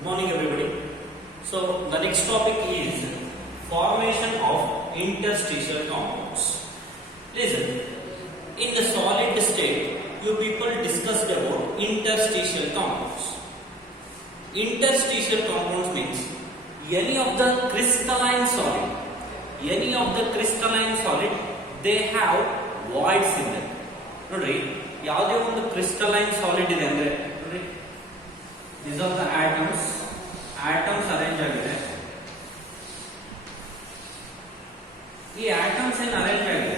Good morning, everybody. So the next topic is formation of interstitial compounds. Listen, in the solid state, you people discussed about interstitial compounds. Interstitial compounds means any of the crystalline solid, they have voids in them. ನೋಡ್ರಿ ಯಾವುದೇ ಒಂದು crystalline solid ಇದೆ ಅಂದ್ರೆ ನೋಡ್ರಿ these are the atoms arrange ಆಗಿದೆ. ಈ atoms ಏನು arrange ಆಗಿದೆ,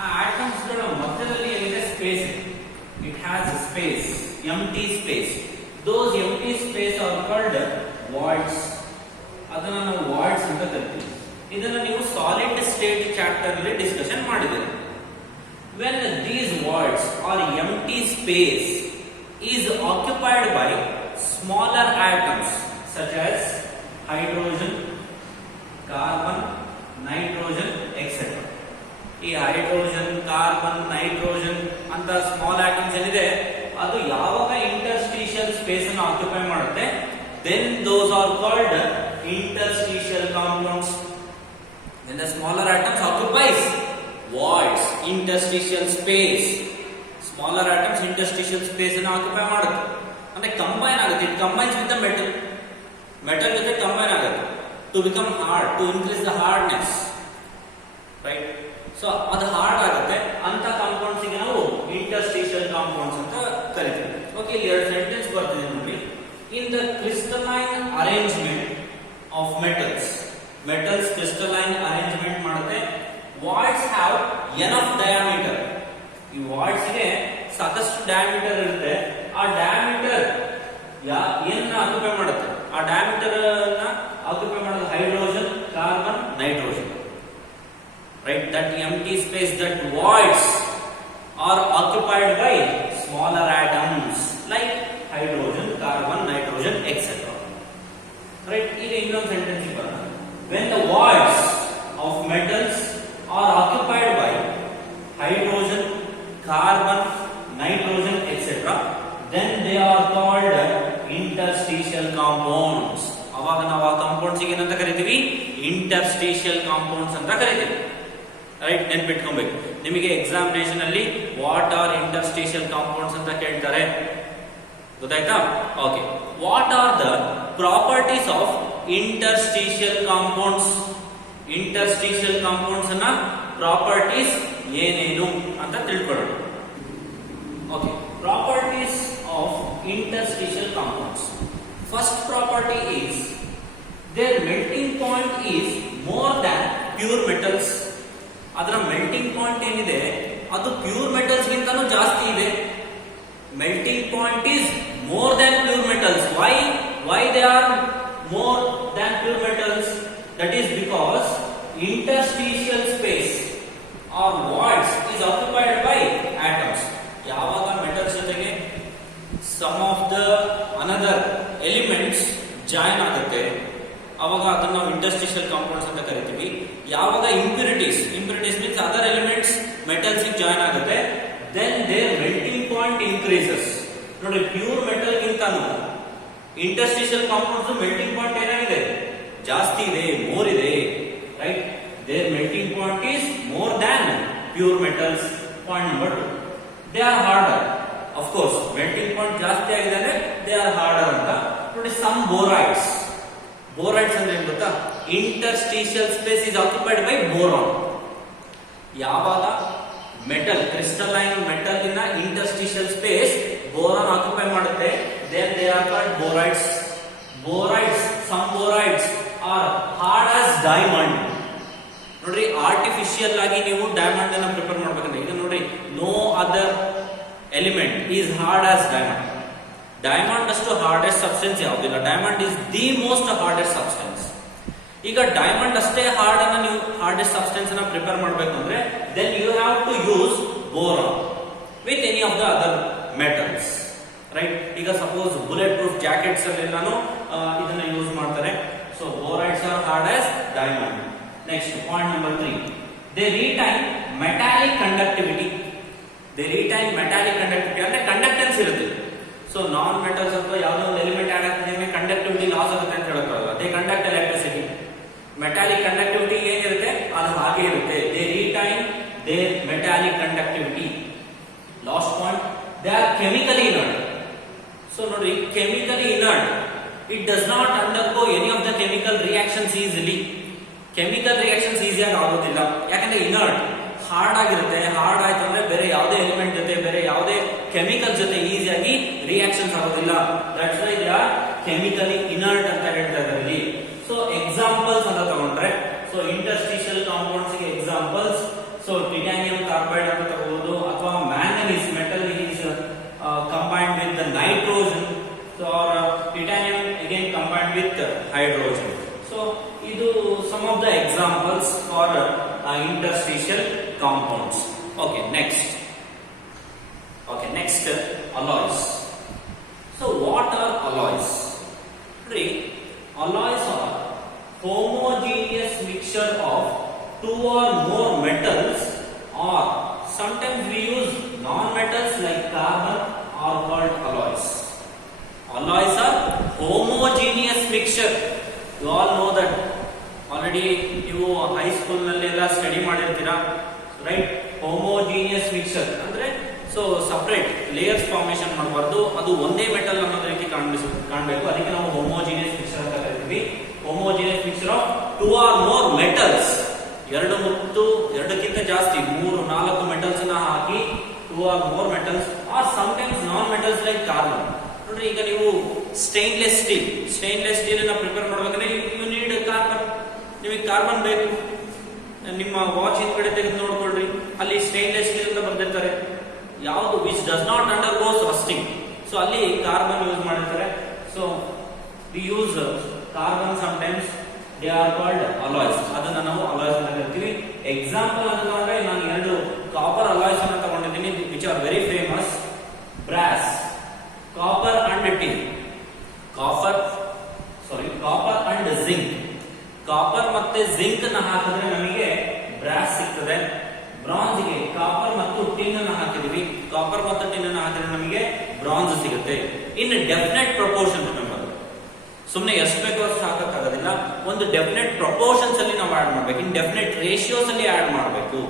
ಆ ಆಟಮ್ಸ್ ಗಳ ಮಧ್ಯದಲ್ಲಿ ಏನಿದೆ space, it has space, empty space. Those empty space are called voids. ಅದನ್ನ ನಾವು ವಾಯ್ಡ್ಸ್ ಅಂತ ಕರಿತೀವಿ. ಇದನ್ನ ನೀವು ಸಾಲಿಡ್ ಸ್ಟೇಟ್ ಚಾಪ್ಟರ್ ಅಲ್ಲಿ ಡಿಸ್ಕಷನ್ ಮಾಡಿದ್ದೀರಿ. When these voids or empty space is occupied by smaller atoms such as hydrogen, carbon, nitrogen, etc. ಈ hydrogen, carbon, nitrogen ಅಂತ ಸ್ಮಾಲ್ ಆಟಮ್ಸ್ ಏನಿದೆ ಅದು ಯಾವಾಗ ಇಂಟರ್ಸ್ಟಿಷಿಯಲ್ ಸ್ಪೇಸ್ ಅನ್ನು ಆಕ್ಯುಪೈ ಮಾಡುತ್ತೆ, then those are called interstitial compounds. When the smaller atoms occupies voids, interstitial space, smaller atoms interstitial space ಅನ್ನು occupy ಮಾಡುತ್ತೆ ಅಂದ್ರೆ ಕಂಬೈನ್ ಆಗುತ್ತೆ. It combines with the metal ಜೊತೆ ಕಂಬೈನ್ ಆಗುತ್ತೆ to become hard, to increase the hardness, right? So ಅದು hard ಆಗುತ್ತೆ. ಅಂತ compounds ಗೆ ನಾವು ಇಂಟರ್ಸ್ಟಿಷಿಯಲ್ ಕಾಂಪೌಂಡ್ಸ್ ಅಂತ ಕರಿತೀವಿ. ಓಕೆ, ಇಲ್ಲಿ ಎರಡು ಸೆಂಟೆನ್ಸ್ ಬರ್ತಿದೆ ನೋಡಿ. In the crystalline arrangement of metals crystalline arrangement ಮಾಡುತ್ತೆ. Voids have enough diameter. ಈ ವಾಯ್ಡ್ಸ್ ಗೆ ಸಾಕಷ್ಟು ಡಯಾಮೀಟರ್ ಇರುತ್ತೆ. ಆ ಡಯಾಮೀಟರ್ ಏನನ್ನ ಆಕ್ಯುಪೈ ಮಾಡುತ್ತೆ, ಆ ಡಯಾಮೀಟರ್ ನ ಆಕ್ಯುಪೈ ಮಾಡೋದು hydrogen, carbon, nitrogen, right? That empty space, that voids are occupied by smaller atoms like hydrogen, carbon, nitrogen, etcetera, right? ಈಗ ಇನ್ನೊಂದು ಸೆಂಟೆನ್ಸ್ ಬರೋಣ. When the voids of metals are occupied by hydrogen, carbon, nitrogen, etc., then they are called interstitial compounds. ಅವಾಗ ನಾವು ಆ compounds ಗೆ ಏನಂತ ಕರಿತೀವಿ? Interstitial compounds ಅಂತ ಕರಿತೀವಿ, ರೈಟ್? ನೆನ್ಪಿಟ್ಕೊಬೇಕು. ನಿಮಗೆ ಎಕ್ಸಾಮಿನೇಷನ್ ಅಲ್ಲಿ ವಾಟ್ ಆರ್ ಇಂಟರ್ಸ್ಟಿಷಿಯಲ್ ಕಾಂಪೌಂಡ್ಸ್ ಅಂತ ಕೇಳ್ತಾರೆ, ಗೊತ್ತಾಯ್ತಾ? Okay, what are the properties of interstitial compounds? Interstitial compounds ಅನ್ನ ಪ್ರಾಪರ್ಟೀಸ್ ಏನೇನು ಅಂತ ತಿಳ್ಕೊಳ್ಳೋಣ. Okay, properties of interstitial compounds. First property is their melting point is more than pure metals. ಅದರ melting point ಏನಿದೆ ಅದು ಪ್ಯೂರ್ ಮೆಟಲ್ಸ್ ಗಿಂತನೂ ಜಾಸ್ತಿ ಇದೆ. Melting point is more than pure metals. Why they are more than pure metals? That is because interstitial space or voids is occupied by atoms. ಯಾವಾಗ metals ಜೊತೆಗೆ some of the another elements join ಆಗುತ್ತೆ ಅವಾಗ ಅದನ್ನ ನಾವು interstitial compounds ಅಂತ ಕರಿತೀವಿ. ಯಾವಾಗ impurities means other elements metals join ಆಗುತ್ತೆ, then their melting point increases. ನೋಡಿ, ಪ್ಯೂರ್ ಮೆಟಲ್ ಗಿಂತನೂ ಇಂಟರ್ಸ್ಟಿಷಿಯಲ್ ಕಾಂಪೌಂಡ್ಸ್ ಮೆಲ್ಟಿಂಗ್ ಪಾಯಿಂಟ್ ಏನಾಗಿದೆ? ಜಾಸ್ತಿ ಇದೆ, ಮೋರ್ ಇದೆ, right? Their melting point is more than pure metals. Point number 2, they are harder. Of course melting point ಜಾಸ್ತಿ ಆಗಿದೆ ಅಂದ್ರೆ ದೇ ಆರ್ ಹಾರ್ಡರ್ ಅಂತ. ನೋಡಿ, ಸಮ್ ಬೋರೈಡ್ಸ್ ಅಂದ್ರೆ ಏನ್ ಗೊತ್ತಾ? Interstitial space is occupied by boron. ಯಾವಾಗ ಮೆಟಲ್, ಕ್ರಿಸ್ಟಲೈನ್ ಮೆಟಲ್ ಇನ ಇಂಟರ್ಸ್ಟಿಷಿಯಲ್ ಸ್ಪೇಸ್ ಬೋರಾನ್ ಆಕ್ಯುಪೈ ಮಾಡುತ್ತೆ, then they are called borides. Some borides are hard as diamond. ನೋಡ್ರಿ, ಆರ್ಟಿಫಿಷಿಯಲ್ ಆಗಿ ನೀವು ಡೈಮಂಡ್ ಅನ್ನ ಪ್ರಿಪೇರ್ ಮಾಡ್ಬೇಕಂದ್ರೆ ಈಗ ನೋಡ್ರಿ, no other element is hard as diamond. Diamond ಅಷ್ಟು ಹಾರ್ಡೆಸ್ಟ್ ಸಬ್ಸ್ಟೆನ್ಸ್ ಯಾವುದಿಲ್ಲ. Diamond is the most hardest substance. ಈಗ ಡೈಮಂಡ್ ಅಷ್ಟೇ ಹಾರ್ಡ್ ಅನ್ನ ನೀವು ಹಾರ್ಡೆಸ್ಟ್ ಸಬ್ಸ್ಟೆನ್ಸ್ ಅನ್ನ ಪ್ರಿಪೇರ್ ಮಾಡಬೇಕು ಅಂದ್ರೆ then you have to use boron with any of the other metals, right? ಈಗ ಸಪೋಸ್ ಬುಲೆಟ್ ಪ್ರೂಫ್ ಜಾಕೆಟ್ಸ್ ಅಲ್ಲಿ ನಾನು ಇದನ್ನ ಯೂಸ್ ಮಾಡ್ತಾರೆ. So borides are hard as diamond. Next point number 3, they retain metallic conductivity. ಅಂದ್ರೆ conductance ಇರುತ್ತೆ. So non metals ಅಥವಾ ಯಾವುದೋ ಒಂದು ಎಲಿಮೆಂಟ್ ಆಡ್ ಆಗ್ತಿದೆ conductivity chemically inert. It does not undergo any of the chemical reactions easily. Chemical reactions ಈಸಿಯಾಗಿ ಆಗೋದಿಲ್ಲ, ಯಾಕಂದ್ರೆ inert hard ಆಗಿರುತ್ತೆ. ಹಾರ್ಡ್ ಆಯ್ತು ಅಂದ್ರೆ ಬೇರೆ ಯಾವುದೇ ಎಲಿಮೆಂಟ್ ಜೊತೆ ಬೇರೆ ಯಾವುದೇ ಕೆಮಿಕಲ್ ಜೊತೆ ಈಸಿಯಾಗಿ ರಿಯಾಕ್ಷನ್ಸ್ ಆಗೋದಿಲ್ಲ. That's why they R chemically inert ಅಂತ ಹೇಳ್ತಾ ಇದ್ದಾರೆ. ಸೊ ಎಕ್ಸಾಂಪಲ್ಸ್ ಅಂತ ತಗೊಂಡ್ರೆ, ಸೊ ಇಂಟರ್ಸ್ಟಿಷಿಯಲ್ ಕಾಂಪೌಂಡ್ಸ್ ಗೆ ಎಕ್ಸಾಂಪಲ್ಸ್, ಸೊ ಟಿಟಾನಿಯಂ ಕಾರ್ಬೈಡ್ ಅಂತ ತಗೋಬಹುದು, ಅಥವಾ manganese metal is combined with the nitrogen, so or titanium again combined with hydrogen. So idu some of the examples for interstitial compounds. Okay, next alloys. So what are alloys? Alloys are homogeneous mixture of two or more metals, or sometimes we use non-metals like carbon are called alloys. Alloys are homogeneous mixture. You all know that already. You high school nalli ella study ಮಾಡಿರ್ತೀರಾ, right? Homogeneous mixture ಅಂದ್ರೆ so separate layers formation ಮಾಡಬಾರ್ದು, ಅದು ಒಂದೇ metal ಅನ್ನೋದ ರೀತಿ ಕಾಣಬೇಕು. ಅದಕ್ಕೆ ನಾವು homogeneous mixture ಅಂತ ಕರಿತೀವಿ. Homogeneous mixture of two or more metals, ಎರಡು ಮತ್ತು ಎರಡಕ್ಕಿಂತ ಜಾಸ್ತಿ 3-4 ಮೆಟಲ್ಸ್ ನ ಹಾಕಿ two or more metals, or sometimes non metals like carbon. ನೋಡ್ರಿ, ಈಗ ನೀವು ಸ್ಟೇನ್ಲೆಸ್ ಸ್ಟೀಲ್ ನ ಪ್ರಿಪೇರ್ ಮಾಡ್ಬೇಕಂದ್ರೆ ಯು ನೀಡ್ ಕಾರ್ಬನ್. ನಿಮಗೆ ಕಾರ್ಬನ್ ಬೇಕು. ನಿಮ್ಮ ವಾಚ್ ಹಿಂದ್ಗಡೆ ತೆಗೆದು ನೋಡ್ಕೊಳ್ರಿ, ಅಲ್ಲಿ ಸ್ಟೇನ್ಲೆಸ್ ಸ್ಟೀಲ್ ಅಂತ ಬರ್ದಿರ್ತಾರೆ. ಯಾವುದು which does not undergoes rusting, so ಅಲ್ಲಿ ಕಾರ್ಬನ್ ಯೂಸ್ ಮಾಡಿರ್ತಾರೆ. So we use carbon sometimes, they are called alloys. ಅದನ್ನ ನಾವು ಅಲಾಯ್ಸ್ ಅಂತ ಕರಿತೀವಿ. ಎಕ್ಸಾಂಪಲ್ ಅಂತಂದ್ರೆ ನಾನು 2 ಕಾಪರ್ ಅಲಾಯ್ಸ್ ಅನ್ನು ತಗೊಂಡಿದ್ದೀನಿ, which are very famous. Brass, copper and tin. Copper and zinc. Copper ಮತ್ತೆ ಜಿಂಕ್ ನ ಹಾಕಿದ್ರೆ ನಮಗೆ ಬ್ರಾಸ್ ಸಿಗ್ತದೆ. ಬ್ರಾಂಜ್ ಗೆ ಕಾಪರ್ ಮತ್ತು ಟಿನ್ ಅನ್ನು ಹಾಕಿದ್ವಿ, ಕಾಪರ್ ಮತ್ತು ಟಿನ್ ಅನ್ನು ಹಾಕಿದ್ರೆ ನಮಗೆ ಬ್ರಾಂಜ್ ಸಿಗುತ್ತೆ. ಇನ್ ಡೆಫಿನೆಟ್ ಪ್ರಪೋರ್ಷನ್. ಸುಮ್ಮನೆ ಎಷ್ಟು ಬೇಕೋ ಅಷ್ಟು ಹಾಕಕ್ಕಾಗೋದಿಲ್ಲ, ಒಂದು ಡೆಫಿನೆಟ್ ಪ್ರಪೋರ್ಷನ್ಸ್ ಅಲ್ಲಿ ನಾವು ಆಡ್ ಮಾಡ್ಬೇಕು, ಇನ್ ಡೆಫಿನೆಟ್ ರೇಷಿಯೋಸ್ ಅಲ್ಲಿ ಆಡ್ ಮಾಡಬೇಕು,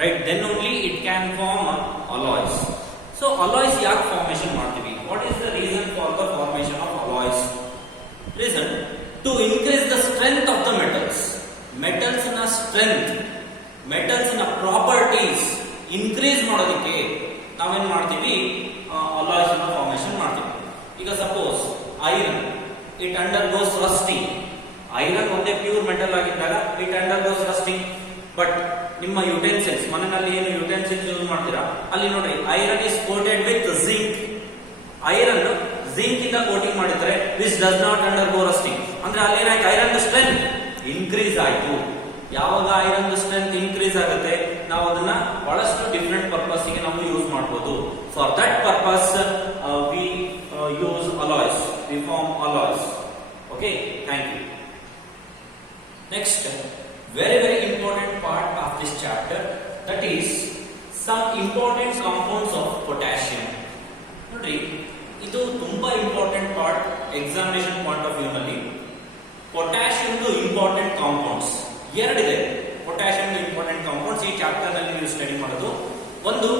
right? Then only it can form alloys. So alloys ಯಾಕೆ ಫಾರ್ಮೇಶನ್ ಮಾಡ್ತೀವಿ? What is the reason for the formation of alloys? Reason to increase the strength of the metals. Metals ನ strength, metals ನ properties increase ಮಾಡೋದಕ್ಕೆ ನಾವೇನ್ ಮಾಡ್ತೀವಿ? Alloys ನ formation ಮಾಡ್ತೀವಿ. ಈಗ suppose iron, it undergoes rusting. Iron ಒಂದೇ ಪ್ಯೂರ್ ಮೆಟಲ್ ಆಗಿದ್ದಾಗ ಇಟ್ ಅಂಡರ್ಗೋಸ್ ರಸ್ಟಿಂಗ್. ಬಟ್ ನಿಮ್ಮ ಯುಟೆನ್ಸಿಲ್ಸ್, ಮನೆಯಲ್ಲಿ ಏನು ಯುಟೆನ್ಸಿಲ್ಸ್ ಯೂಸ್ ಮಾಡ್ತೀರಾ, ಅಲ್ಲಿ ನೋಡ್ರಿ, iron is coated with zinc. Iron zinc ಇಂದ ಕೋಟಿಂಗ್ ಮಾಡಿದ್ರೆ which does not undergo rusting. ಅಂದ್ರೆ ಅಲ್ಲಿ ಏನಾಯ್ತು? ಐರನ್ ಸ್ಟ್ರೆಂತ್ ಇನ್ಕ್ರೀಸ್ ಆಯ್ತು. ಯಾವಾಗ ಐರನ್ ಸ್ಟ್ರೆಂತ್ ಇನ್ಕ್ರೀಸ್ ಆಗುತ್ತೆ, ನಾವು ಅದನ್ನ ಬಹಳಷ್ಟು ಡಿಫರೆಂಟ್ ಪರ್ಪಸ್ ಗೆ ನಾವು ಯೂಸ್ ಮಾಡಬಹುದು. For that purpose V use alloys, we form alloys. Okay, thank you. Next, very important part of this chapter, that is some important compounds of potassium. Nodri, idu tumba important part examination point of view nalli. Potassium du important compounds ಎರಡಿದೆ. potassium du important compounds ಈ chapter ನಲ್ಲಿ ನೀವು study ಮಾಡೋದು. ಒಂದು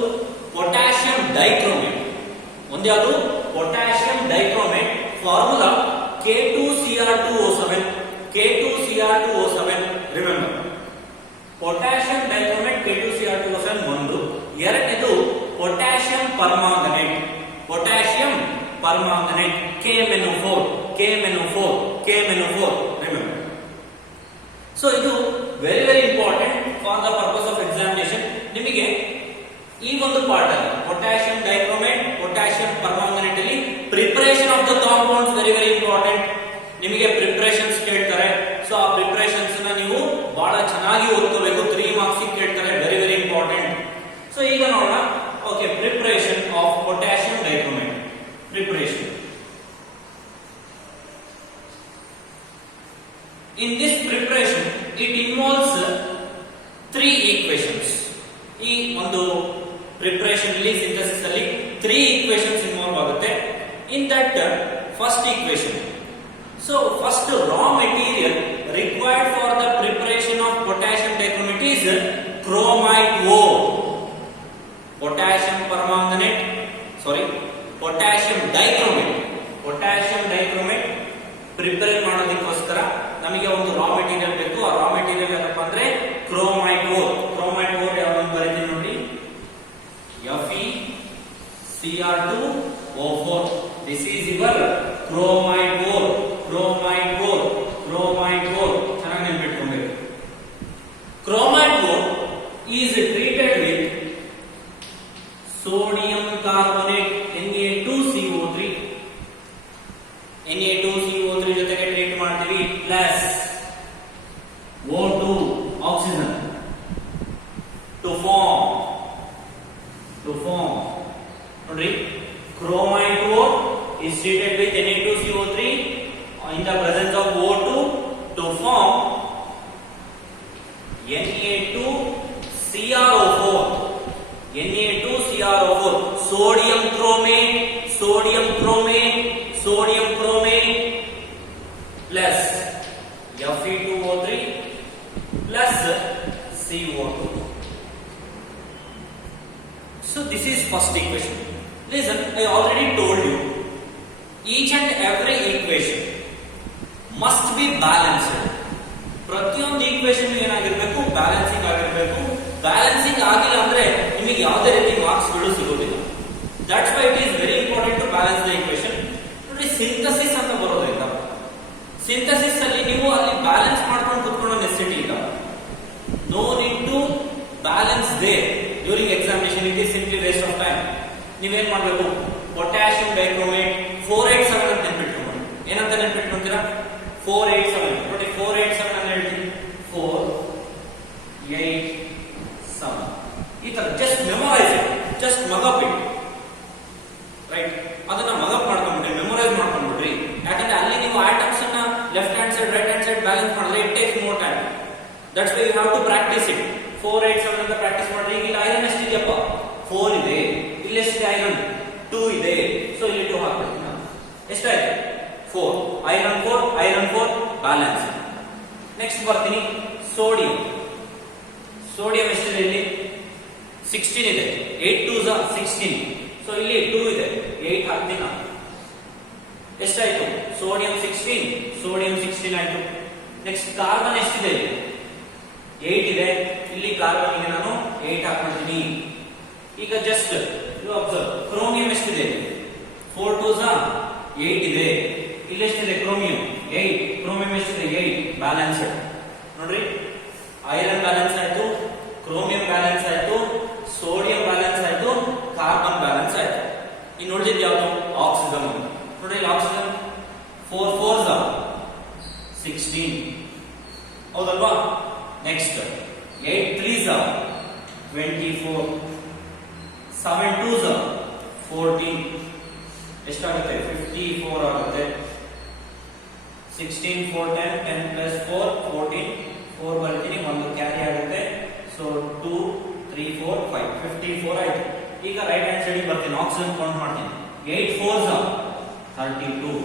potassium dichromate. ಒಂದು ಯಾವುದು? potassium dichromate. Formula K2Cr2O7. K2Cr2O7. Remember, potassium dichromate K2Cr2O7 ಒಂದು. ಎರಡನೇದು potassium permanganate. potassium permanganate KMnO4. Remember. So ಇದು very important for the purpose of examination. ನಿಮಗೆ ಈ ಒಂದು ಪಾರ್ಟ್ ಅಲ್ಲಿ potassium dichromate, potassium permanganate ಅಲ್ಲಿ preparation of the compounds very important. ನಿಮಗೆ preparations ಕೇಳ್ತಾರೆ, ಸೊ ಆ ಪ್ರಿಪರೇಷನ್ಸ್ ನ ನೀವು ಬಹಳ ಚೆನ್ನಾಗಿ ಓದ್ಕೋಬೇಕು. 3 ಮಾರ್ಕ್ಸ್ ಕೇಳ್ತಾರೆ, ವೆರಿ ಇಂಪಾರ್ಟೆಂಟ್. ಸೊ ಈಗ ನೋಡೋಣ. Okay, preparation of potassium dichromate. Preparation in this preparation it involves 3 equations. ಈ ಒಂದು ಪ್ರಿಪರೇಷನ್ ಅಲ್ಲಿ, ಸಿಂಥಸಿಸ್ ಅಲ್ಲಿ 3 equations ಇನ್ವಾಲ್ವ್ ಆಗುತ್ತೆ. In that first equation, so first raw material required for the preparation of potassium dichromate is chromite ore. potassium dichromate this is your chromite ore. Chromite ore, chromite ore ಚೆನ್ನಾಗಿ ನೆನಪಿಟ್ಕೊಬೇಕು. Chromite ore is treated with sodium carbonate Na2CO3. Na2CO3 ಜೊತೆಗೆ treat ಮಾಡ್ತೀವಿ plus O2 oxygen to form ನೋಡ್ರಿ, chromite ore is treated with Na2CO3 in the presence of O2 to form Na2CrO4. Na2CrO4, sodium chromate plus Fe2O3 plus CO2. So this is first equation. Listen, I already told you, each and every equation must be balanced. ಪ್ರತಿಯೊಂದು equation ಏನಾಗಿರ್ಬೇಕು, balancing ಆಗಿರ್ಬೇಕು. Balancing ಆಗಿಲ್ಲ ಅಂದ್ರೆ ನಿಮಗೆ ಯಾವುದೇ ರೀತಿ marks ಗಳು ಸಿಗೋದಿಲ್ಲ. That's why it is very important to balance the equation. ನೋಡಿ, ಸಿಂಥಸಿಸ್ ಅಂತ ಬರೋದೈತಾ, ಸಿಂಥಸಿಸ್ ಅಲ್ಲಿ ನೀವು ಅಲ್ಲಿ ಬ್ಯಾಲೆನ್ಸ್ ಮಾಡ್ಕೊಂಡು ಕುತ್ಕೊಳ್ಳೋ ನೆಸೆಸಿಟಿ ಇಲ್ಲ. No need to balance there during examination. It is simply waste of time. ನೀವೇನ್ ಮಾಡಬೇಕು, ಪೊಟ್ಯಾಷಿಯಂ ಡೈಕ್ರೋಮೇಟ್ 487 ಅಂತ ನೆನ್ಪಿಟ್ಕೊಂಡು, ಏನಂತ ನೆನ್ಪಿಟ್ಕೊಂತೀರಾ, 487. ನೋಡಿ, 487 ಅಂತ ಹೇಳ್ತೀನಿ, 487. ಈ ತರ just memorise it, just ಮಗಪ್ it, right? ಅದನ್ನ ಮಗಪ್ ಮಾಡ್ಕೊಂಡ್ಬಿಟ್ರಿ, ಮೆಮೊರೈಸ್ ಮಾಡ್ಕೊಂಡ್ಬಿಟ್ರಿ. ಯಾಕಂದ್ರೆ ಅಲ್ಲಿ ನೀವು ಆಟಮ್ಸ್ ಅನ್ನ left hand side right hand side balance ಮಾಡಿದ್ರೆ it takes more time. That's why you have to practise it. 487 ಅಂತ ಪ್ರಾಕ್ಟೀಸ್ ಮಾಡ್ರಿ. ಈಗ ಐರನ್ ಎಷ್ಟಿದೆಯಪ್ಪ, 4 ಇದೆ. ಇಲ್ಲಿ ಎಷ್ಟಿದೆ ಐರನ್, 2 ಇದೆ. ಸೊ ಇಲ್ಲಿ 2 ಹಾಕ್ಬಿಡ್ತೀನಿ ನಾನು. ಎಷ್ಟಾಯ್ತು, 4. Iron 4 balance. ನೆಕ್ಸ್ಟ್ ಬರ್ತೀನಿ ಸೋಡಿಯಂ. ಸೋಡಿಯಂ ಎಷ್ಟಿದೆ, ಇಲ್ಲಿ 16 ಇದೆ. 8 2s 16. ಸೊ ಇಲ್ಲಿ 2 ಇದೆ, 8 ಹಾಕ್ತೀನಿ ನಾನು. ಎಷ್ಟಾಯ್ತು, ಸೋಡಿಯಂ 16 ಆಯ್ತು. ನೆಕ್ಸ್ಟ್ ಕಾರ್ಬನ್ ಎಷ್ಟಿದೆ, 8 ಇದೆ. ಇಲ್ಲಿ ಕಾರ್ಬನ್ ಗೆ ನಾನು 8 ಹಾಕ್ಬಿಡ್ತೀನಿ. ಈಗ ಜಸ್ಟ್ ಅಬ್ಸರ್ವ್, ಕ್ರೋಮಿಯಂ ಎಷ್ಟಿದೆ, 4 2s 8 ಇದೆ. ಇಲ್ಲಿ ಎಷ್ಟಿದೆ, ಕ್ರೋಮಿಯಂ 8. ಕ್ರೋಮಿಯಂ ಎಷ್ಟಿದೆ, 8. ಬ್ಯಾಲೆನ್ಸ್ಡ್. ನೋಡ್ರಿ, ಐರನ್ ಬ್ಯಾಲೆನ್ಸ್ ಆಯ್ತು, ಕ್ರೋಮಿಯಂ ಬ್ಯಾಲೆನ್ಸ್ ಆಯ್ತು, ಸೋಡಿಯಂ ಬ್ಯಾಲೆನ್ಸ್ ಆಯ್ತು, ಕಾರ್ಬನ್ ಬ್ಯಾಲೆನ್ಸ್ ಆಯ್ತು. ಇನ್ನು ನೋಡಿದ್ ಯಾವುದು, ಆಕ್ಸಿಜನ್. ನೋಡ್ರಿ, ಆಕ್ಸಿಜನ್ 4 4s 16. ಹೌದಲ್ವಾ? Next 8 3s 24. 7 2s 14. ಎಷ್ಟಾಗುತ್ತೆ, 54 ಆಗುತ್ತೆ. 16 4 10 10 plus 4 14. 4 ಬರ್ತೀನಿ, ಒಂದು ಕ್ಯಾರಿ ಆಗುತ್ತೆ. ಸೊ 2 3 4 5 54 ಆಯ್ತು. ಈಗ ರೈಟ್ ಹ್ಯಾಂಡ್ ಸೈಡ್ ಬರ್ತೀನಿ, ಆಕ್ಸಿಜನ್ ಕೌಂಟ್ ಮಾಡ್ತೀನಿ. 8 4s 32.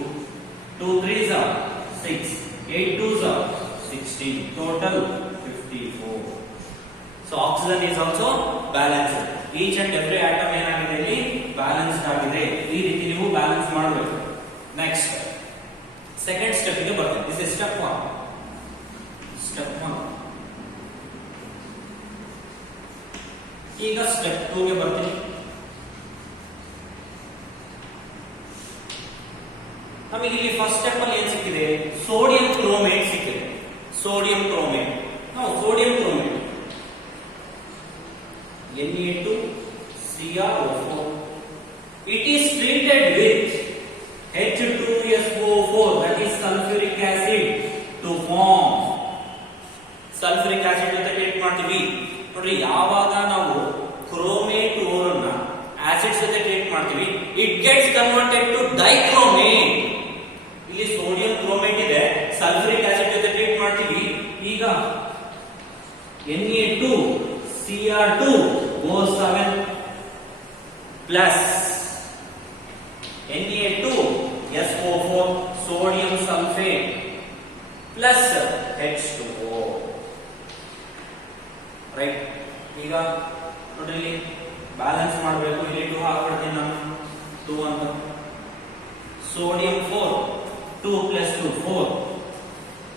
2 3s 6. 8 2s 16. Total 54. So oxygen is also balanced. Each and every atom ಏನಾಗಿದೆ, ಇಲ್ಲಿ ಬ್ಯಾಲೆನ್ಸ್ಡ್ ಆಗಿದೆ. ಈ ರೀತಿ ನೀವು ಬ್ಯಾಲೆನ್ಸ್ ಮಾಡಬೇಕು. ನೆಕ್ಸ್ಟ್ ಸೆಕೆಂಡ್ ಸ್ಟೆಪ್ ಗೆ ಬರ್ತೀನಿ. This is step 1. ಈಗ ಸ್ಟೆಪ್ 2 ಗೆ ಬರ್ತೀನಿ. ನಮಗೆ ಇಲ್ಲಿ ಫಸ್ಟ್ ಸ್ಟೆಪ್ ಅಲ್ಲಿ ಏನ್ ಸಿಕ್ಕಿದೆ, ಸೋಡಿಯಂ ಕ್ರೋಮೇಟ್ ಸಿಕ್ಕಿದೆ. ಸೋಡಿಯಂ ಕ್ರೋಮೇಟ್, ನಾವು sodium chromate Na2CrO4. It is treated with H2SO4, that is sulfuric acid, to form. Sulfuric acid ಜೊತೆ ಟ್ರೀಟ್ ಮಾಡ್ತೀವಿ. ನೋಡ್ರಿ, ಯಾವಾಗ ನಾವು ಕ್ರೋಮೇಟ್ ಓರ್ ಅನ್ನ ಆಸಿಡ್ಸ್ ಜೊತೆ ಟ್ರೀಟ್ ಮಾಡ್ತೀವಿ, it gets converted to dichromate. ಇಲ್ಲಿ ಸೋಡಿಯಂ ಕ್ರೋಮೇಟ್ ಇದೆ, ಸಲ್ಫ್ಯೂರಿಕ್ ಆಸಿಡ್ ಜೊತೆ ಟ್ರೀಟ್ ಮಾಡ್ತೀವಿ. ಈಗ Na2Cr2O7 plus Na2SO4 sodium sulphate plus H2O. Right? ಈಗ ನೋಡ್ರಿ, ಇಲ್ಲಿ ಬ್ಯಾಲೆನ್ಸ್ ಮಾಡಬೇಕು. ಇಲ್ಲಿ 2 ಹಾಕ್ಬಿಡ್ತೀನಿ ನಾನು, 2 ಅಂತ. Sodium 4, 2 plus 2 4.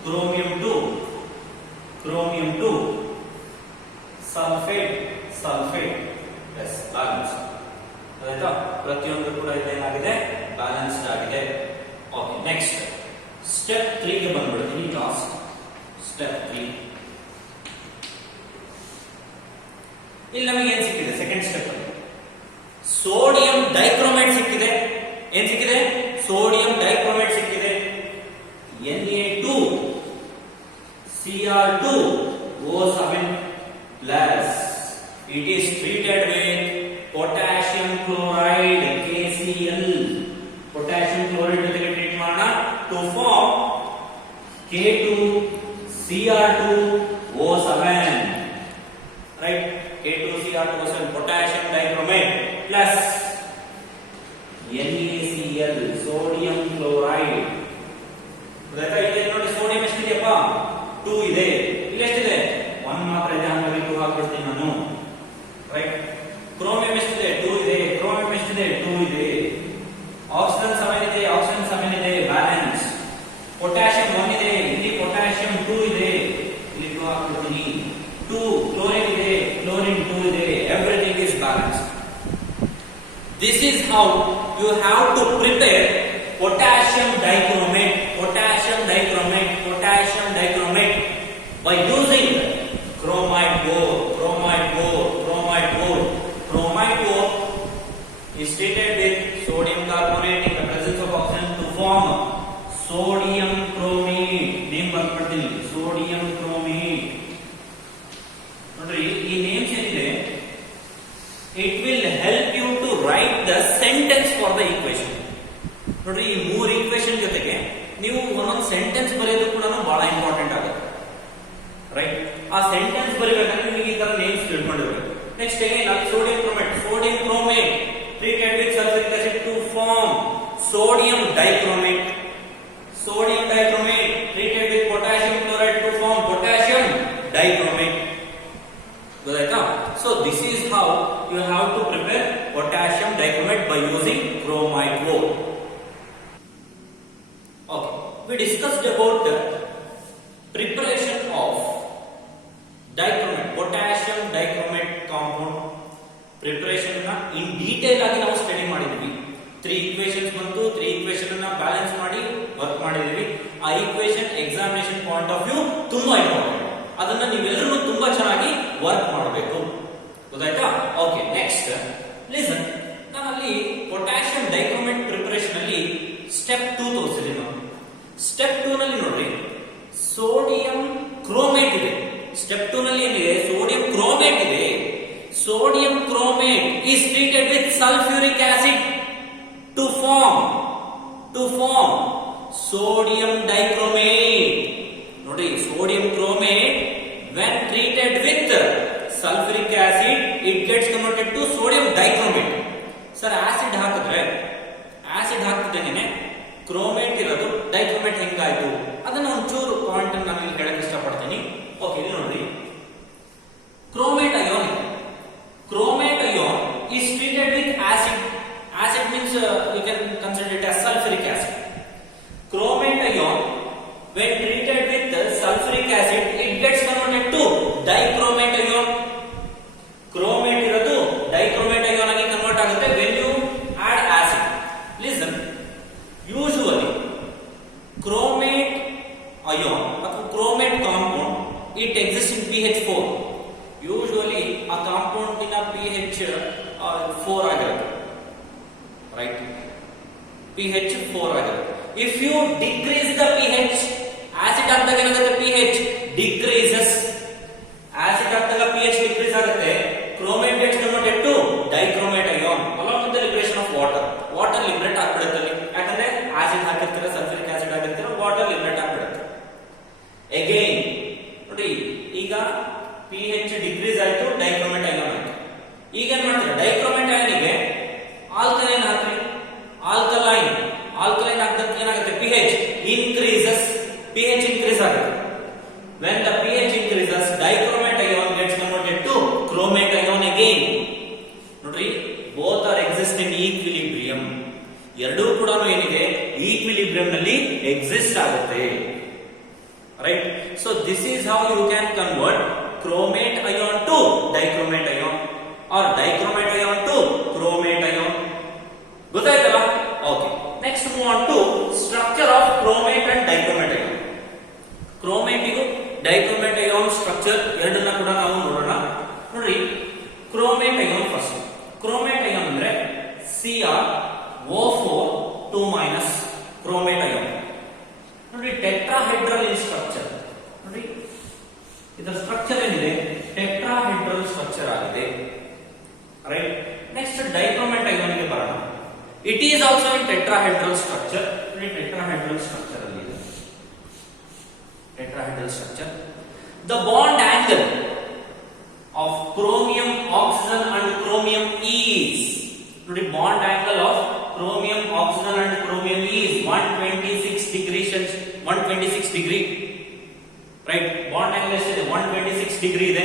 Chromium 2, sulphate plus balance. ಆಯ್ತಾ? ಪ್ರತಿಯೊಂದು ಕೂಡ ಇದೇನಾಗಿದೆ, ಬ್ಯಾಲೆನ್ಸ್ಡ್ ಆಗಿದೆ. ಓಕೆ, ನೆಕ್ಸ್ಟ್ ಸ್ಟೆಪ್ 3 ಗೆ ಬಂದ್ಬಿಡ್ತೀನಿ. Last step 3. ಇಲ್ಲಿ ನಮಗೆ ಏನ್ ಸಿಕ್ಕಿದೆ? ಸೆಕೆಂಡ್ ಸ್ಟೆಪ್ ಅಲ್ಲಿ ಸೋಡಿಯಂ ಡೈಕ್ರೋಮೇಟ್ ಸಿಕ್ಕಿದೆ. ಏನ್ ಸಿಕ್ಕಿದೆ? ಸೋಡಿಯಂ ಡೈಕ್ರೋಮೇಟ್ ಸಿಕ್ಕಿದೆ. Na2 Cr2 O7 plus it is treated with potassium chloride KCl. potassium chloride ಜೊತೆಗೆ ಟ್ರೀಟ್ ಮಾಡೋಣ to form K2 Cr2 O7, right? K2 Cr2 O7 potassium dichromate plus NaCl sodium chloride. ಗೊತ್ತಾಯ್ತಾ? ಇಲ್ಲಿ ನೋಡಿ sodium ಎಷ್ಟಿದೆಯಪ್ಪ? 2 ಇದೆ. ಇಲ್ಲಿ ಎಷ್ಟಿದೆ? 1 ಮಾತ್ರ ಇದೆ. ಹಾಗಾಗಿ 2 ಹಾಕ್ಬಿಡ್ತೀನಿ ನಾನು, ರೈಟ್? ಕ್ರೋಮಿಯಂ ಎಷ್ಟಿದೆ? 2 ಇದೆ. ಕ್ರೋಮಿಯಂ ಎಷ್ಟಿದೆ? 2 ಇದೆ. ಆಕ್ಸಿಜನ್ 7 ಇದೆ. ಆಕ್ಸಿಜನ್ 7 ಇದೆ. ಬ್ಯಾಲೆನ್ಸ್. ಪೊಟ್ಯಾಷಿಯಂ 1 ಇದೆ. ಇಲ್ಲಿ ಪೊಟ್ಯಾಷಿಯಂ 2 ಇದೆ. ಇಲ್ಲಿ 2 ಹಾಕ್ಬಿಡ್ತೀನಿ. 2 ಕ್ಲೋರಿನ್ ಇದೆ. ಕ್ಲೋರಿನ್ 2 ಇದೆ. Everything is balanced. This is how you have to prepare potassium dichromate, potassium dichromate, potassium dichromate by using chromite ore, chromite ore, chromite ore. Chromite ore is treated with sodium carbonate in the presence of oxygen to form sodium chromate. Name ಬರ್ಬಿಡ್ತೀನಿ, sodium chromate. ನೋಡ್ರಿ, ಈ names ಏನಿದೆ, it will help you to write the sentence for the equation. ನೋಡ್ರಿ, ಈ 3 equation ಜೊತೆಗೆ ನೀವು ಒಂದೊಂದು sentence ಬರೆಯೋದು ಕೂಡ ಬಹಳ ಇಂಪಾರ್ಟೆಂಟ್ ಆಗುತ್ತೆ, ರೈಟ್? ಆ ಸೆಂಟೆನ್ಸ್ ಬರೀಬೇಕಾದ್ರೆ ನಿಮಗೆ ಈ ತರ ನೇಮ್ಸ್ ತಿಳ್ಕೊಂಡಿರ್ಬೇಕು. ನೆಕ್ಸ್ಟ್ ಏನಿಲ್ಲ, sodium chromate. Sodium chromate treated with sulphuric acid to form sodium dichromate. Sodium dichromate treated with potassium chloride to form potassium dichromate. ಗೊತ್ತಾಯ್ತಾ? So this is how you have to prepare potassium dichromate by using chromite ore. Okay, we discussed about the preparation of dichromate, potassium dichromate compound preparation na in detail ಆಗಿ ನಾವು study ಮಾಡಿದ್ವಿ. 3 equations ಬಂತು. 3 equation ಅನ್ನ balance ಮಾಡಿ work ಮಾಡಿದ್ವಿ. ಆ equation examination point of view ತುಂಬಾ important. ಅದನ್ನ ನೀವೆಲ್ಲರೂ ತುಂಬಾ ಚೆನ್ನಾಗಿ ವರ್ಕ್ ಮಾಡಬೇಕು. ಗೊತ್ತಾಯ್ತಾ? Okay, next listen. ನಾನಲ್ಲಿ ಪೊಟ್ಯಾಷಿಯಂ ಡೈಕ್ರೋಮೇಟ್ ಪ್ರಿಪರೇಷನ್ ಅಲ್ಲಿ ಸ್ಟೆಪ್ 2 ತೋರಿಸಿದೆ ನಾನು. ಸ್ಟೆಪ್ 2 ನಲ್ಲಿ ನೋಡ್ರಿ, ಸೋಡಿಯಂ ಕ್ರೋಮೇಟ್ ಇದೆ. ಸ್ಟೆಪ್ 2 ನಲ್ಲಿ ಏನಿದೆ? ಸೋಡಿಯಂ ಕ್ರೋಮೇಟ್ ಇದೆ. Sodium chromate is treated with sulfuric acid to form sodium dichromate. ನೋಡಿ, sodium chromate when treated with sulfuric acid it gets converted to sodium dichromate. Sir, acid ಹಾಕಿದ್ದೇನೆ chromate ಇರೋದು dichromate ಹೆಂಗಾಯ್ತು ಅದನ್ನ ಒಂಚೂರು point ನಾನು ಇಲ್ಲಿ ಹೇಳಕ್ ಇಷ್ಟಪಡ್ತೀನಿ. ಓಕೆ, ಇಲ್ಲಿ ನೋಡಿ, chromate ion is treated with acid. Acid means you can consider it as sulfuric acid. Chromate ion when treated with sulfuric acid it gets converted to dichromate ion. Chromate ಇರೋದು dichromate ion ಆಗಿ convert ಆಗುತ್ತೆ when you add acid. Listen, usually chromate ion ಅಥವಾ chromate compound it exists in pH 4. Usually a compound in a pH 4 ಆಗಿರುತ್ತೆ, right? pH 4 ಆಗಿರುತ್ತೆ. If you decrease the pH, acid ಹಾಕಿದಾಗ ಏನಾಗುತ್ತೆ? pH decreases. acid ಹಾಕಿದಾಗ pH decrease ಆಗುತ್ತೆ. chromate gets converted to dichromate ion along with the liberation of water. water liberate ಆಗ್ಬಿಡುತ್ತೆ ಅಲ್ಲಿ, ಯಾಕಂದ್ರೆ acid ಹಾಕಿರ್ತೀರ, sulfuric acid ಹಾಕಿರ್ತೀರ, water liberate ಆಗ್ಬಿಡುತ್ತೆ. again ನೋಡಿ, ಈಗ pH decrease ಆಯ್ತು, dichromate ion ಆಯ್ತು. ಈಗ ಏನ್ ಮಾಡ್ತೀರಾ? dichromate ioniಗೆ ಆಲ್ಕಲೈನ್ ಹಾಕ್ರಿ. ಆಲ್ಕಲೈನ್ ಹಾಕಿದಾಗ ಏನಾಗುತ್ತೆ? pH increases. pH increase ಆಗುತ್ತೆ. when the pH increases, dichromate ion gets converted to chromate ion again. ನೋಡ್ರಿ, both are exist in equilibrium. ಎರಡೂ ಕೂಡ ಏನಿದೆ? ಈಕ್ವಿಲಿಬ್ರಿಯಂ ನಲ್ಲಿ ಎಕ್ಸಿಸ್ಟ್ ಆಗುತ್ತೆ, right? So this is how you can convert chromate ion to dichromate ion or dichromate ion to chromate ion. ಗೊತ್ತಾಯ್ತಲ್ಲ? Okay, next move on to structure of chromate and dichromate ion. ಕ್ರೋಮೇಟಿಗೂ dichromate ion structure ಎರಡನ್ನ ಕೂಡ ನಾವು ನೋಡೋಣ. ನೋಡ್ರಿ, chromate ion first. Chromate ion ಅಂದ್ರೆ Cr O4 2- chromate ion. ನೋಡಿ, tetrahedral in structure. ನೋಡಿ, ಇದರ ಸ್ಟ್ರಕ್ಚರ್ ಏನಿದೆ, ಟೆಟ್ರಾಹೆಡ್ರಲ್ ಸ್ಟ್ರಕ್ಚರ್ ಆಗಿದೆ. ರೈಟ್. ನೆಕ್ಸ್ಟ್ ಡೈಕ್ರೋಮೇಟ್ ಅಯಾನ್ ಗೆ ಬರೋಣ. It is also in tetrahedral structure. ನೋಡಿ, ಟೆಟ್ರಾಹೆಡ್ರಲ್ ಸ್ಟ್ರಕ್ಚರ್ ಅಲ್ಲಿ ಇದೆ. Tetrahedral structure. The bond angle of chromium oxygen and chromium is. ನೋಡಿ, bond angle of chromium oxygen and chromium is 126 degree. Right. Bond angle ಎಷ್ಟಿದೆ? 126 degree ಇದೆ.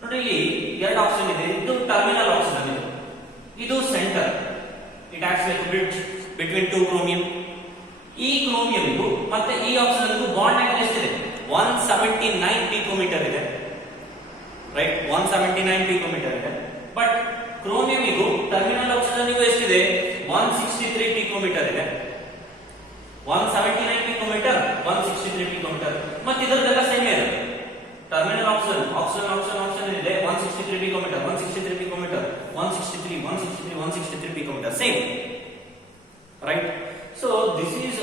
ನೋಡಿ, ಇಲ್ಲಿ ಎರಡು option ಇದೆ. ಇದು ಟರ್ಮಿನಲ್ ಆಕ್ಸಿಜನ್ ಇದೆ, ಇದು centre. It acts like bridge between two chromium. ಈ ಕ್ರೋಮಿಯಂಗೂ ಮತ್ತೆ ಈ ಆಕ್ಸಿಜನ್ಗೂ ಬಾಂಡ್ ಆಂಗಲ್ ಎಷ್ಟಿದೆ? 179 ಪಿಕೋಮೀಟರ್ ಇದೆ. ರೈಟ್, 179 ಪಿಕೋಮೀಟರ್ ಇದೆ. ಬಟ್ ಕ್ರೋಮಿಯಂಗೂ ಟರ್ಮಿನಲ್ ಆಕ್ಸಿಜನ್ಗೂ ಎಷ್ಟಿದೆ? 163 ಪಿಕೋಮೀಟರ್ ಇದೆ. 179 ಪಿಕೋಮೀಟರ್, 163 ಪಿಕೋಮೀಟರ್. ಮತ್ತೆ ಇದರದೆಲ್ಲ ಸೇಮ್ ಇದೆ. ಟರ್ಮಿನಲ್ ಆಕ್ಸಿಜನ್ ಇದೆ 163 picometre, 163 picometre, 163, 163, 163 picometre, same. Right. So this is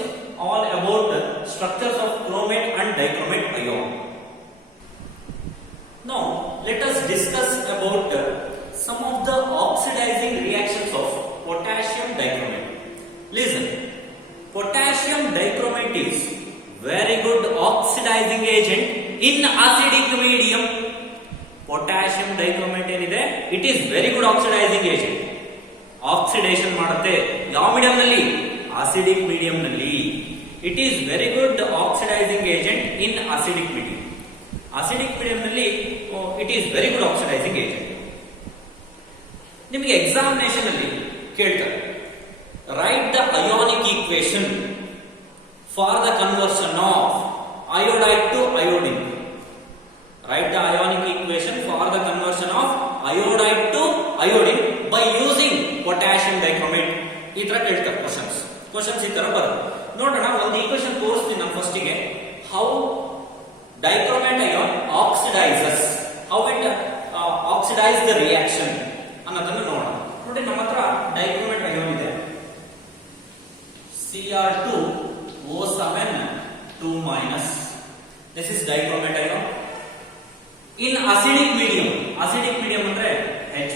all about structures of chromate and dichromate ion. Now let us discuss about some of the oxidizing reactions of potassium dichromate. Listen, potassium dichromate is very good oxidizing agent in acidic medium. Potassium dichromate ಏನಿದೆ, it is very good oxidizing agent. Oxidation ಮಾಡುತ್ತೆ ಯಾವ medium ನಲ್ಲಿ? acidic medium ನಲ್ಲಿ. It is very good oxidizing agent in acidic medium. Acidic medium ನಲ್ಲಿ it is very good oxidizing agent. ನಿಮಗೆ examination ಅಲ್ಲಿ ಕೇಳ್ತಾರೆ, write the ionic equation for the conversion of iodide to iodine. Write the ionic equation for the conversion of iodide to iodine by using potassium dichromate. ಈ ತರ ಕೇಳ್ತಾರೆ questions ಈ ತರ ಬರುತ್ತೆ. ನೋಡೋಣ, ಒಂದು ಈಕ್ವೇಶನ್ ತೋರಿಸ್ತೀನಿ ನಾನು ಫಸ್ಟಿಗೆ. How dichromate ion oxidises, how it oxidise the reaction ಅನ್ನೋದನ್ನು ನೋಡೋಣ. ನೋಡಿ, ನಮ್ಮ ಹತ್ರ ಡೈಕ್ರೋಮೇಟ್ ಅಯಾನ್ ಇದೆ. Cr2O7 2-. This is dichromate ion. In acidic medium ಅಂದ್ರೆ H+,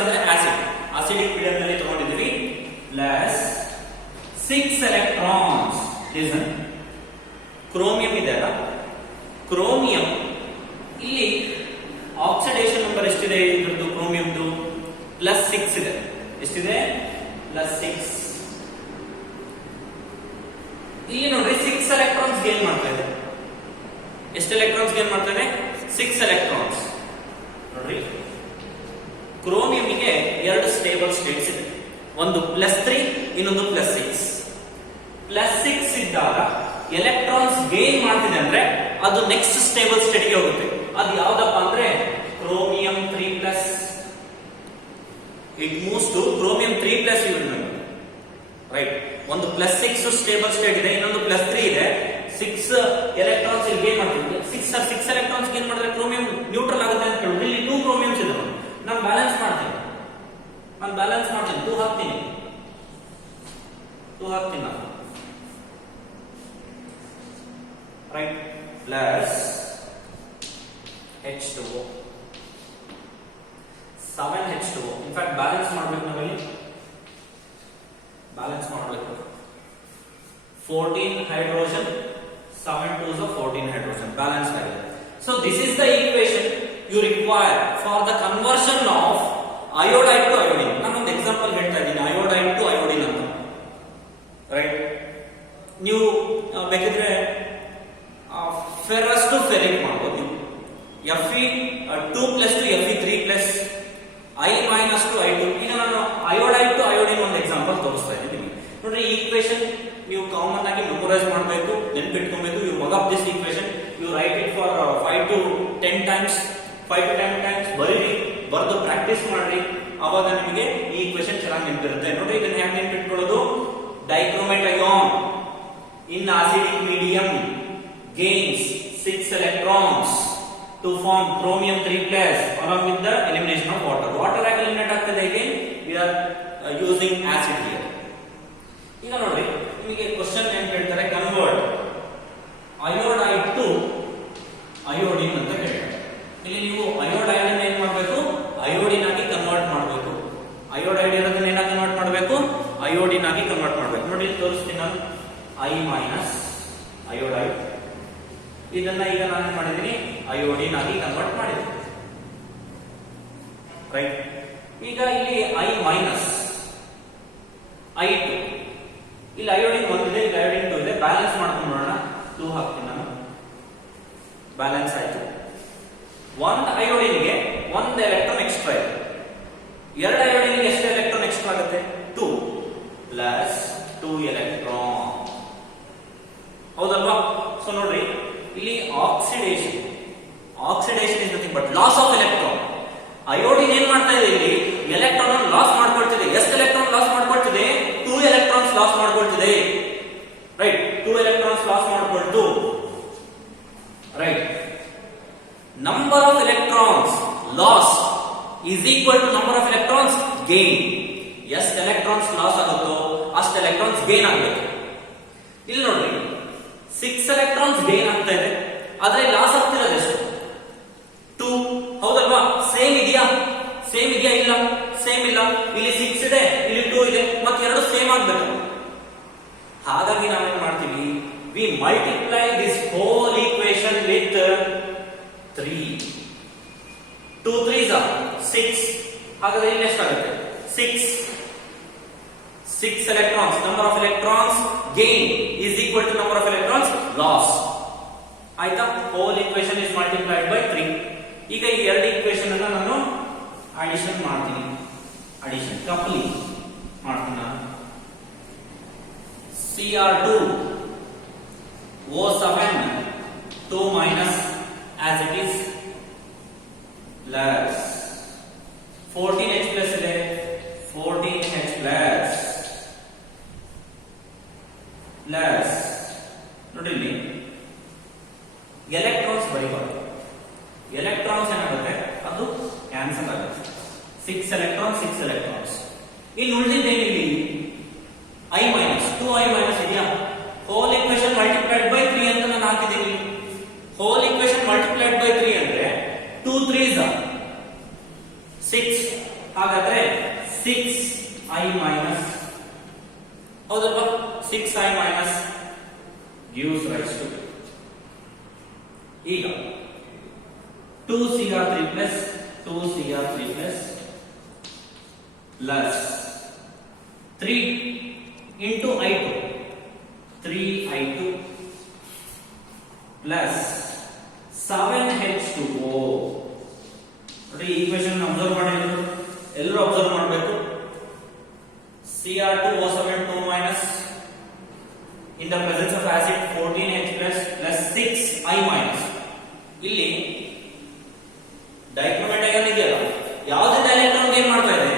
ಅಂದ್ರೆ ಆಸಿಡ್. ಅಸಿಡಿಕ್ ಮೀಡಿಯಂ ನಲ್ಲಿ ತಗೊಂಡಿದ್ದೀವಿ. Plus 6 electrons. ಲಿಸನ್, ಕ್ರೋಮಿಯಂ ಇದೆ ಅಲ್ಲ, ಕ್ರೋಮಿಯಂ ಇಲ್ಲಿ ಆಕ್ಸಿಡೇಷನ್ ನಂಬರ್ ಎಷ್ಟಿದೆ ಇದ್ರದ್ದು? ಕ್ರೋಮಿಯಂದು +6 ಇದೆ. ಎಷ್ಟಿದೆ? +6. ಇಲ್ಲಿ ನೋಡ್ರಿ, 6 ಎಲೆಕ್ಟ್ರಾನ್ಸ್ ಗೇನ್ ಮಾಡ್ತಾ ಇದೆ. ಎಷ್ಟು ಎಲೆಕ್ಟ್ರಾನ್ಸ್ ಗೇನ್ ಮಾಡ್ತಾ ಇದೆ? 6 ಎಲೆಕ್ಟ್ರಾನ್ಸ್. ನೋಡ್ರಿ, ಕ್ರೋಮಿಯಂಗೆ ಎರಡು ಸ್ಟೇಬಲ್ ಸ್ಟೇಟ್ಸ್ ಇದೆ. ಒಂದು +3, ಇನ್ನೊಂದು +6. +6 ಇದ್ದಾಗ ಎಲೆಕ್ಟ್ರಾನ್ಸ್ ಗೇನ್ ಮಾಡ್ತಿದೆ ಅಂದ್ರೆ ಅದು ನೆಕ್ಸ್ಟ್ ಸ್ಟೇಬಲ್ ಸ್ಟೇಟ್ ಗೆ ಹೋಗುತ್ತೆ. ಅದು ಯಾವ್ದಪ್ಪ ಅಂದ್ರೆ chromium 3+. It moves to chromium 3+ unit. Right. ಒಂದು +6 ಸ್ಟೇಬಲ್ ಸ್ಟೇಟ್ ಇದೆ, ಇನ್ನೊಂದು +3 ಇದೆ. 6 ಎಲೆಕ್ಟ್ರಾನ್ಸ್ ಇಲ್ಲಿ ಗೇನ್ ಮಾಡ್ತಿದೆ. 6 ಎಲೆಕ್ಟ್ರಾನ್ಸ್ ಗೇನ್ ಮಾಡಿದ್ರೆ ಕ್ರೋಮಿಯಂ ನ್ಯೂಟ್ರಲ್ ಆಗುತ್ತೆ ಅಂತ ಹೇಳಿದ್ರೆ ಇಲ್ಲಿ 2 ಕ್ರೋಮಿಯಮ್ಸ್ ಇದೆ. ನಾನು ಬ್ಯಾಲೆನ್ಸ್ ಮಾಡ್ತೀನಿ. 2 ಹಾಕ್ತೀನಿ ನಾನು. Right. Plus H2O, 7 H2O. In fact balance ಮಾಡಬೇಕು, ನಾವಿಲ್ಲಿ ಬ್ಯಾಲೆನ್ಸ್ ಮಾಡಬೇಕು. 14 hydrogen, 7 2s of 14 hydrogen, balanced ಆಗಿದೆ. So this is the equation you require for the conversion of iodide to iodine. ನಾನು ಒಂದು ಎಕ್ಸಾಂಪಲ್ ಹೇಳ್ತಾ ಇದ್ದೀನಿ, iodide to iodine ಅಂತ. ರೈಟ್. ನೀವು ಬೇಕಿದ್ರೆ ಫೆರಸ್ ಟು ಫೆರಿಕ್ ಮಾಡಬಹುದು. ನೀವು Fe2+ to Fe3+, I- to I2. ಈಗ ನಾನು iodide to iodine ಒಂದು ಎಕ್ಸಾಂಪಲ್ ತೋರಿಸ್ತಾ ಇದ್ದೀನಿ. ನೋಡ್ರಿ, ಈ ಈಕ್ವೇಶನ್ ನೀವು ಕಾಮನ್ ಆಗಿ ಮೆಮೊರೈಸ್ ಮಾಡಬೇಕು, ನೆನಪಿಟ್ಕೊಬೇಕು. You work up this equation, you write it for 5 to 10 times, 5 to 10 times ಬರೀರಿ, ಬರೆದು ಪ್ರಾಕ್ಟೀಸ್ ಮಾಡ್ರಿ. ಅವಾಗ ನಿಮಗೆ ಈ ಈಕ್ವೇಶನ್ ಚೆನ್ನಾಗಿ ನೆನಪಿರುತ್ತೆ ನೋಡಿ. ಇದನ್ನ ಹೇಗೆ ನೆನಪಿಟ್ಕೊಳ್ಳೋದು? Dichromate ion in acidic medium gains 6 electrons to form chromium 3+ along with the elimination of water. Water ಆಗಿ ಎಲಿಮಿನೇಟ್ ಆಗ್ತದೆ. again we are using acid here. ಈಗ ನೋಡಿ ನಿಮಗೆ ಕ್ವೆಶ್ಚನ್ ಏನು ಹೇಳ್ತಾರೆ, ಕನ್ವರ್ಟ್ ಅಯೋಡೈಡ್ ಟು ಅಯೋಡಿನ್ ಅಂತ ಹೇಳ್ತಾರೆ. ಇಲ್ಲಿ ನೀವು ಅಯೋಡೈಡ್ ಅನ್ನು ಏನು ಮಾಡಬೇಕು? ಅಯೋಡಿನ್ ಆಗಿ ಕನ್ವರ್ಟ್ ಮಾಡಬೇಕು. ಅಯೋಡೈಡ್ ಇರೋದನ್ನ ಏನಾಗಿ ಕನ್ವರ್ಟ್ ಮಾಡಬೇಕು? ಅಯೋಡಿನ್ ಆಗಿ ಕನ್ವರ್ಟ್ ಮಾಡಬೇಕು. ನೋಡಿ ಇಲ್ಲಿ ತೋರಿಸ್ತೀನಿ ನಾನು. I- ಅಯೋಡೈಡ್ ಇದನ್ನ ಈಗ ನಾನು ಮಾಡಿದ್ದೀನಿ ಅಯೋಡಿನ್ ಆಗಿ ಕನ್ವರ್ಟ್ ಮಾಡಿದ್ದೀನಿ. ರೈಟ್. ಈಗ ಇಲ್ಲಿ I- I2 ಇಲ್ಲಿ ಅಯೋಡಿನ್ ಒಂದಿದೆ, ಇಲ್ಲಿ ಅಯೋಡಿನ್ 2 ಇದೆ. ಬ್ಯಾಲೆನ್ಸ್ ಮಾಡ್ಕೊಂಡು ನೋಡೋಣ. 2 ಹಾಕ್ತೀನಿ ನಾನು. ಬ್ಯಾಲೆನ್ಸ್ ಆಯ್ತು. ಒಂದು ಅಯೋಡಿನ್ಗೆ 1 ಎಲೆಕ್ಟ್ರಾನ್ ಎಕ್ಸ್ಟ್ರಾ ಇದೆ. 2 ಅಯೋಡಿನ್ಗೆ ಎಷ್ಟು ಎಲೆಕ್ಟ್ರಾನ್ ಎಕ್ಸ್ಟ್ರಾ ಆಗುತ್ತೆ? 2 ಪ್ಲಸ್ 2 ಎಲೆಕ್ಟ್ರಾನ್. ಹೌದಲ್ವಾ? ಸೊ ನೋಡ್ರಿ ಇಲ್ಲಿ oxidation is nothing but loss of electron. Iodine ಏನ್ ಮಾಡ್ತಾ ಇದೆ? ಇಲ್ಲಿ ಎಲೆಕ್ಟ್ರಾನ್ ಅನ್ನು ಲಾಸ್ ಮಾಡ್ಕೊಳ್ತಿದೆ. ಎಷ್ಟು ಎಲೆಕ್ಟ್ರಾನ್ ಲಾಸ್ ಮಾಡ್ಕೊಳ್ತಿದೆ? 2 ಎಲೆಕ್ಟ್ರಾನ್ಸ್ ಲಾಸ್ ಮಾಡ್ಕೊಳ್ತಿದೆ. ರೈಟ್. 2 ಎಲೆಕ್ಟ್ರಾನ್ಸ್ ಲಾಸ್ ಮಾಡ್ಕೊಳ್ತು. Right. Number of electrons loss is equal to number of electrons gain. ಎಷ್ಟು ಎಲೆಕ್ಟ್ರಾನ್ಸ್ ಲಾಸ್ ಆಗುತ್ತೋ ಅಷ್ಟು ಎಲೆಕ್ಟ್ರಾನ್ಸ್ ಗೇನ್ ಆಗಬೇಕು. ಇಲ್ಲಿ ನೋಡ್ರಿ 6 ಎಲೆಕ್ಟ್ರಾನ್ಸ್ ಗೇನ್ ಆಗ್ತಾ ಇದೆ, ಆದ್ರೆ ಲಾಸ್ ಆಗ್ತಿರೋದು ಎಷ್ಟು? 2. ಹೌದಲ್ವಾ? ಸೇಮ್ ಇದೆಯಾ? ಇಲ್ಲ. ಸೇಮ್ ಇಲ್ಲ. ಇಲ್ಲಿ 6 ಇದೆ, ಇಲ್ಲಿ 2 ಇದೆ, ಮತ್ತೆ ಎರಡು ಸೇಮ್ ಆಗ್ಬೇಕು. ಹಾಗಾಗಿ ನಾವೇನ್ ಮಾಡ್ತೀವಿ? We multiply this whole equation with 3. 2 3s are 6. ಹಾಗಾದ್ರೆ ಇಲ್ಲಿ ಎಷ್ಟಾಗುತ್ತೆ? 6 electrons. Number of electrons gain is equal to number of electrons loss. ಆಯ್ತಾ? whole equation is multiplied by 3. ಈಗ ಈ ಎರಡು ಈಕ್ವೇಶನ್ ಅನ್ನು ನಾನು ಅಡಿಷನ್ ಮಾಡ್ತೀನಿ. ಕಪ್ಲಿಂಗ್ ಮಾಡ್ತೀನಿ ನಾನು. Cr2 O7 2- as it is plus 14H+ ಇದೆ, 14H+ ಪ್ಲಸ್ ನೋಡಿ ಇಲ್ಲಿ ಎಲೆಕ್ಟ್ರಾನ್ಸ್ ಬರೀಬಾರ್ದು. ಎಲೆಕ್ಟ್ರಾನ್ಸ್ ಏನಾಗುತ್ತೆ? ಅದು ಕ್ಯಾನ್ಸಲ್ ಆಗುತ್ತೆ. 6 electrons. ಇಲ್ಲಿ ಉಳಿದಿದ್ದೇನಿಲ್ಲಿ? I- 2I- ಇದೆಯಾ? ಹೋಲ್ ಈಕ್ವೇಶನ್ ಮಲ್ಟಿಪ್ಲೈಡ್ ಬೈ 3 ಅಂತ ನಾನು ಹಾಕಿದ್ದೀನಿ. ಹೋಲ್ ಈಕ್ವೇಶನ್ ಮಲ್ಟಿಪ್ಲೈಡ್ ಬೈ 3 ಅಂದ್ರೆ 2 3s are 6. ಹಾಗಾದ್ರೆ 6I- ಹೌದಲ್ವಾ? 6I- gives rise to ಈಗ 2Cr3 plus plus 3 into I2 3I2 plus 7H2O. ನೋಡಿ ಈಕ್ವೇಶನ್ ಅಬ್ಸರ್ವ್ ಮಾಡಿದ್ರು, ಎಲ್ಲರೂ ಅಬ್ಸರ್ವ್ ಮಾಡಬೇಕು. Cr2O7 2- in the presence of acid 14H+ plus 6I-. ಇಲ್ಲಿ dichromate ion ಇದೆಯಲ್ಲ, ಯಾವುದರಿಂದ ಎಲೆಕ್ಟ್ರಾನ್ ಗೇನ್ ಮಾಡ್ತಾ ಇದೆ?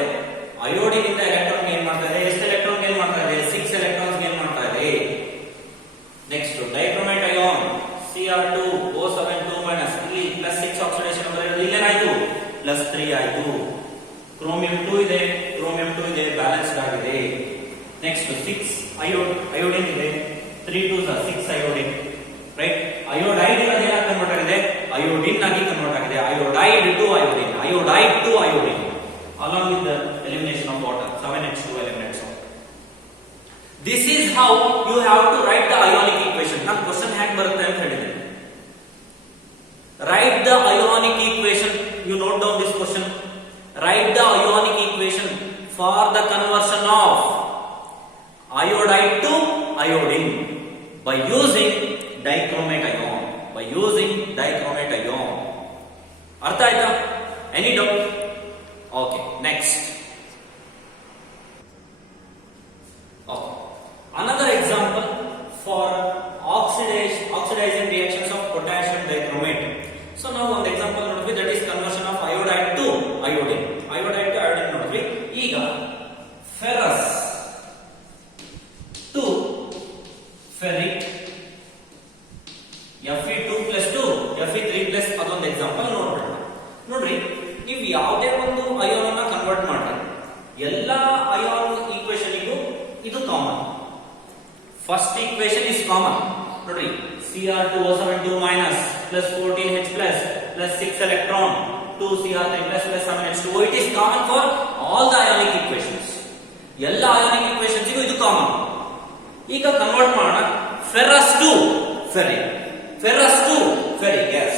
ಅಯೋಡಿನ್ ಇಂದ ಎಲೆಕ್ಟ್ರಾನ್ ಗೇನ್ ಮಾಡ್ತಾ ಇದೆ. ಎಷ್ಟು ಎಲೆಕ್ಟ್ರಾನ್ ಗೇನ್ ಮಾಡ್ತಾ ಇದೆ? 6 electrons ಗೇನ್ ಮಾಡ್ತಾ ಇದೆ. ನೆಕ್ಸ್ಟ್ ಡೈಕ್ರೋಮೇಟ್ ಅಯಾನ್ Cr2O7 2- ಇಲ್ಲಿ ಪ್ಲಸ್ 6 ಆಕ್ಸಿಡೇಷನ್ ಅಂದ್ರೆ ಇಲ್ಲೇನಾಯ್ತು? ಪ್ಲಸ್ 3 ಆಯ್ತು. ಕ್ರೋಮಿಯಂ 2 ಇದೆ, ಬ್ಯಾಲೆನ್ಸ್ಡ್ ಆಗಿದೆ. ನೆಕ್ಸ್ಟ್ 6 ಅಯೋಡಿನ್ ಇದೆ, 3 2s are 6 iodine. Right. Iodide ಇರೋದು ಏನಾಗಿ ಕನ್ವರ್ಟ್ ಆಗಿದೆ? ಅಯೋಡಿನ್ ಆಗಿ ಕನ್ವರ್ಟ್ ಆಗಿದೆ. Iodide to iodine along with the elimination of water. 7H2 eliminates water. This is how you have to write the ionic equation. ನಾನು question ಹೇಗೆ ಬರುತ್ತೆ ಅಂತ ಹೇಳಿದ್ದೀನಿ. Write the ionic equation. You note down this question. Write the ionic equation for the conversion of iodide to iodine by using dichromate ion. ಅರ್ಥ ಆಯ್ತಾ? Any doubt? Okay, next. Okay. Another example for oxidizing reactions of potassium dichromate. So now one example ನೋಡಿದ್ವಿ, that is conversion of iodide to iodine. Iodide to iodine ನೋಡಿದ್ವಿ. ferric Fe2 plus 2 Fe3 plus ಅದೊಂದು example ನೋಡ್ಬಿಡೋಣ. ನೋಡ್ರಿ, ನೀವು ಯಾವುದೇ ಒಂದು ion ಅನ್ನ convert ಮಾಡ್ರಿ, ಎಲ್ಲಾ ಅಯಾನ್ ಈಕ್ವೇಶನ್ ಇದು common. First equation is common. ನೋಡ್ರಿ, Cr2O72 minus plus 14H plus 6 electron 2Cr3 plus 7H2O. It is common for all the ionic equations. ಎಲ್ಲ ionic equations ಇದು ಕಾಮನ್. ಈಗ ಕನ್ವರ್ಟ್ ಮಾಡೋಣ. ferrous to ferric, ferrous to ferric, yes.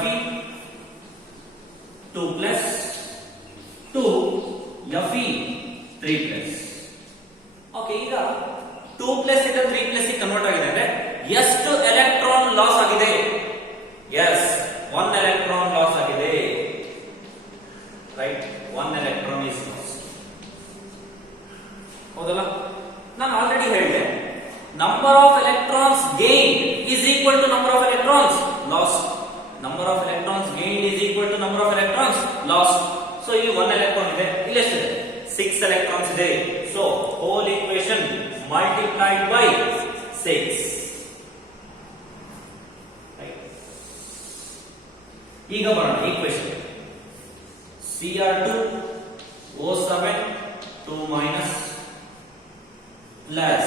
Fe2 plus 2 Fe3 plus. Okay, ಈಗ 2 plus ಇಂದ 3 plus ಗೆ convert ಆಗಿದೆ ಅಂದ್ರೆ ಎಷ್ಟು ಎಲೆಕ್ಟ್ರಾನ್ ಲಾಸ್ ಆಗಿದೆ? ಎಸ್, 1 ಎಲೆಕ್ಟ್ರಾನ್ ಲಾಸ್ ಆಗಿದೆ. Right, 1 electron is loss. ಹೌದಲ್ಲ? ನಾನು ಆಲ್ರೆಡಿ ಹೇಳಿದೆ, number of electrons gain is equal to number of electrons lost. Number of electrons gained is equal to number of electrons lost. So ಇಲ್ಲಿ 1 electron ಇದೆ, ಇಲ್ಲಿ ಎಷ್ಟಿದೆ? 6 electrons ಇದೆ. So whole equation multiplied by 6. Right. ಈಗ ಬರೋಣ equation. Cr2O7 2 minus plus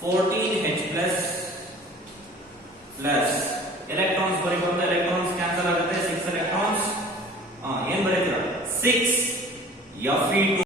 14H plus plus electrons ಬರೀಬಹುದು, electrons cancel ಆಗುತ್ತೆ, 6 electrons ಏನ್ ಬರೀತೀರಾ? 6 Fe2